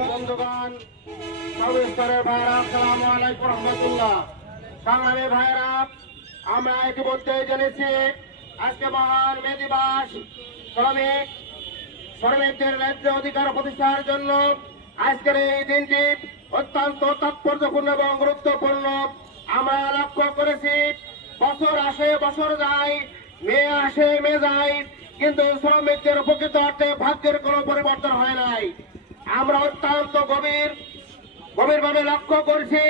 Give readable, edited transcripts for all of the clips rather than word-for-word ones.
বন্ধুগণ, সর্বস্তরের ভাইরা, আসসালামু আলাইকুম রহমতুল্লাহ। সংগ্রামী ভাইরা, আমরা ইতিমধ্যে জেনেছি আজকে মহান মে দিবস। শ্রমিকদের ন্যায্য অধিকার প্রতিষ্ঠার জন্য আজকের এই দিনটি অত্যন্ত তাৎপর্যপূর্ণ এবং গুরুত্বপূর্ণ। আমরা লক্ষ্য করেছি, বছর আসে বছর যায়, মেয়ে আসে মেয়ে যায়, কিন্তু শ্রমিকদের প্রকৃত অর্থে ভাগ্যের কোনো পরিবর্তন হয় নাই। আমরা অত্যন্ত গভীরভাবে লক্ষ্য করছি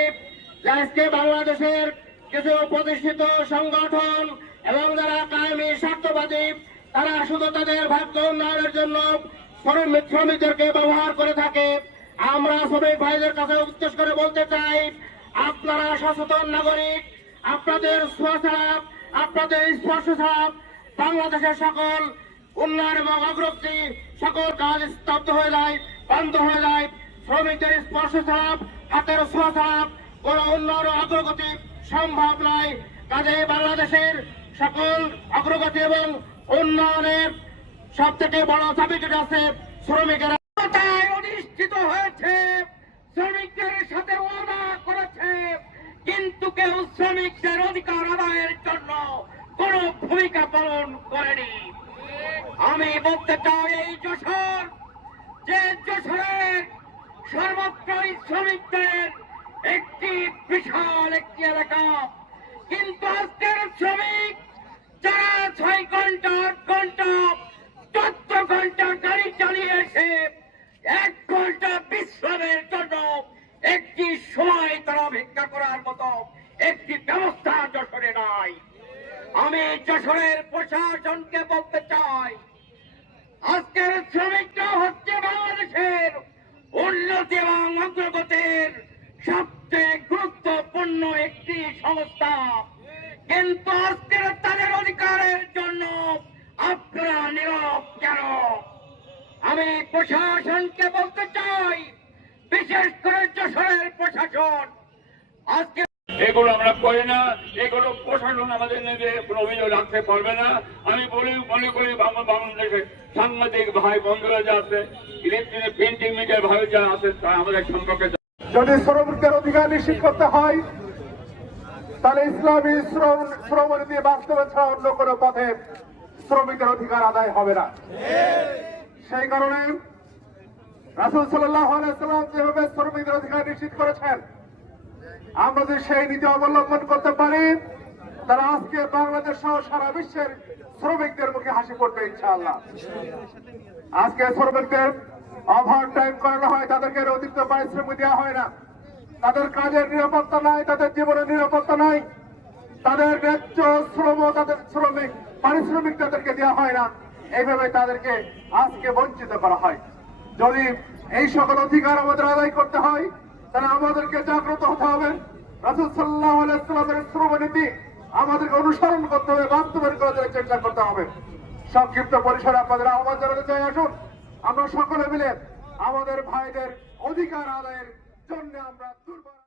যে আজকে বাংলাদেশের কিছু প্রতিষ্ঠিত সংগঠন এবং যারা কায়েমি স্বার্থবাদী, তারা শুধু তাদের ভাগ্য উন্নয়নের জন্য শ্রমিকদেরকে ব্যবহার করে থাকে। আমরা শ্রমিক ভাইদের কাছে উদ্দেশ্য করে বলতে চাই, আপনারা সচেতন নাগরিক। আপনাদের আপনাদের স্পর্শ ছাড়া বাংলাদেশের সকল উন্নয়ন এবং অগ্রগতি, সকল কাজ স্তব্ধ হয়ে যায়, বন্ধ হয়ে যায়। শ্রমিকদের স্পর্শ ছাড়া, হাতের ছোঁয়া ছাড়া কোন উন্নয়ন অগ্রগতি সম্ভব নয়। কাজে বাংলাদেশের সকল অগ্রগতি এবং উন্নয়নের সব থেকে বড় চাবিকাঠি আছে শ্রমিকেরা। অধিষ্ঠিত হয়েছে, শ্রমিকদের সাথে ওয়াদা করেছে, কিন্তু কেউ শ্রমিকদের অধিকার আদায়ের জন্য কোন ভূমিকা পালন করেনি। আমি বলতে চাই, এই যশোর, যে যশোরের সর্বত্রই শ্রমিকদের একটি বিশাল একটি এলাকা, কিন্তু আজকের শ্রমিক যারা 6 ঘন্টা 8 ঘন্টা 14 ঘন্টা গাড়ি চালিয়ে এসে 1 ঘন্টা বিশ্রামের জন্য একটি সময় তারা ভিক্ষা করার মতো একটি ব্যবস্থা যশোরে নাই। আমি যশোরের প্রশাসনকে বলতে চাই, আজকের শ্রমিকরা হচ্ছে বাংলাদেশের উন্নতি এবং অগ্রগতির সবচেয়ে গুরুত্বপূর্ণ একটি সংস্থা, কিন্তু আজকের তাদের অধিকারের জন্য আপনারা নীরব কেন? আমি প্রশাসনকে বলতে চাই, বিশেষ করে যশোরের প্রশাসন, আজকে এগুলো আমরা করি না, এগুলো প্রশাসন আমাদের নেবে কোনো অভিযোগ রাখতে পারবে না। আমি মনে করি বাংলাদেশের সাংবাদিক ভাই বন্ধুরা যা আছে, ইলেকট্রনিক প্রিন্টিং মিডিয়ার ভাই যারা আছে, তারা আমাদের সম্পর্কে যদি শ্রমিকদের অধিকার নিশ্চিত করতে হয়, তাহলে ইসলামী শ্রমনীতি বাস্তবায়ন ছাড়া অন্য কোনো পথে শ্রমিকের অধিকার আদায় হবে না। সেই কারণে রাসূল সাল্লাল্লাহু আলাইহি ওয়াসাল্লাম যেভাবে শ্রমিকদের অধিকার নিশ্চিত করেছেন, আমরা যদি সেই নীতি অবলম্বন করতে পারি, তারা আজকে বাংলাদেশ সহ সারা বিশ্বের শ্রমিকদের মুখে হাসি পড়বে ইনশাআল্লাহ। আজকে শ্রমিকদের ওভার টাইম করানো হয়, তাদেরকে অতিরিক্ত পারিশ্রমিক দেওয়া হয় না, তাদের কাজের নিরাপত্তা নাই, তাদের জীবনের নিরাপত্তা নাই, তাদের ন্যায্য শ্রম, তাদের পারিশ্রমিক তাদেরকে দেওয়া হয় না। এইভাবে তাদেরকে আজকে বঞ্চিত করা হয়। যদি এই সকল অধিকার আমাদের আদায় করতে হয়, তাহলে আমাদেরকে জাগ্রত হতে হবে। রাসূল সাল্লাল্লাহু আলাইহি ওয়াসাল্লামের শ্রমনীতি আমাদেরকে অনুসরণ করতে হবে, বাস্তবায়ন করার চেষ্টা করতে হবে। সংক্ষিপ্ত পরিসরে আপনাদের আহ্বান জানাতে চাই, আসুন আমরা সকলে মিলে আমাদের ভাইদের অধিকার আদায়ের জন্য আমরা দুর্বল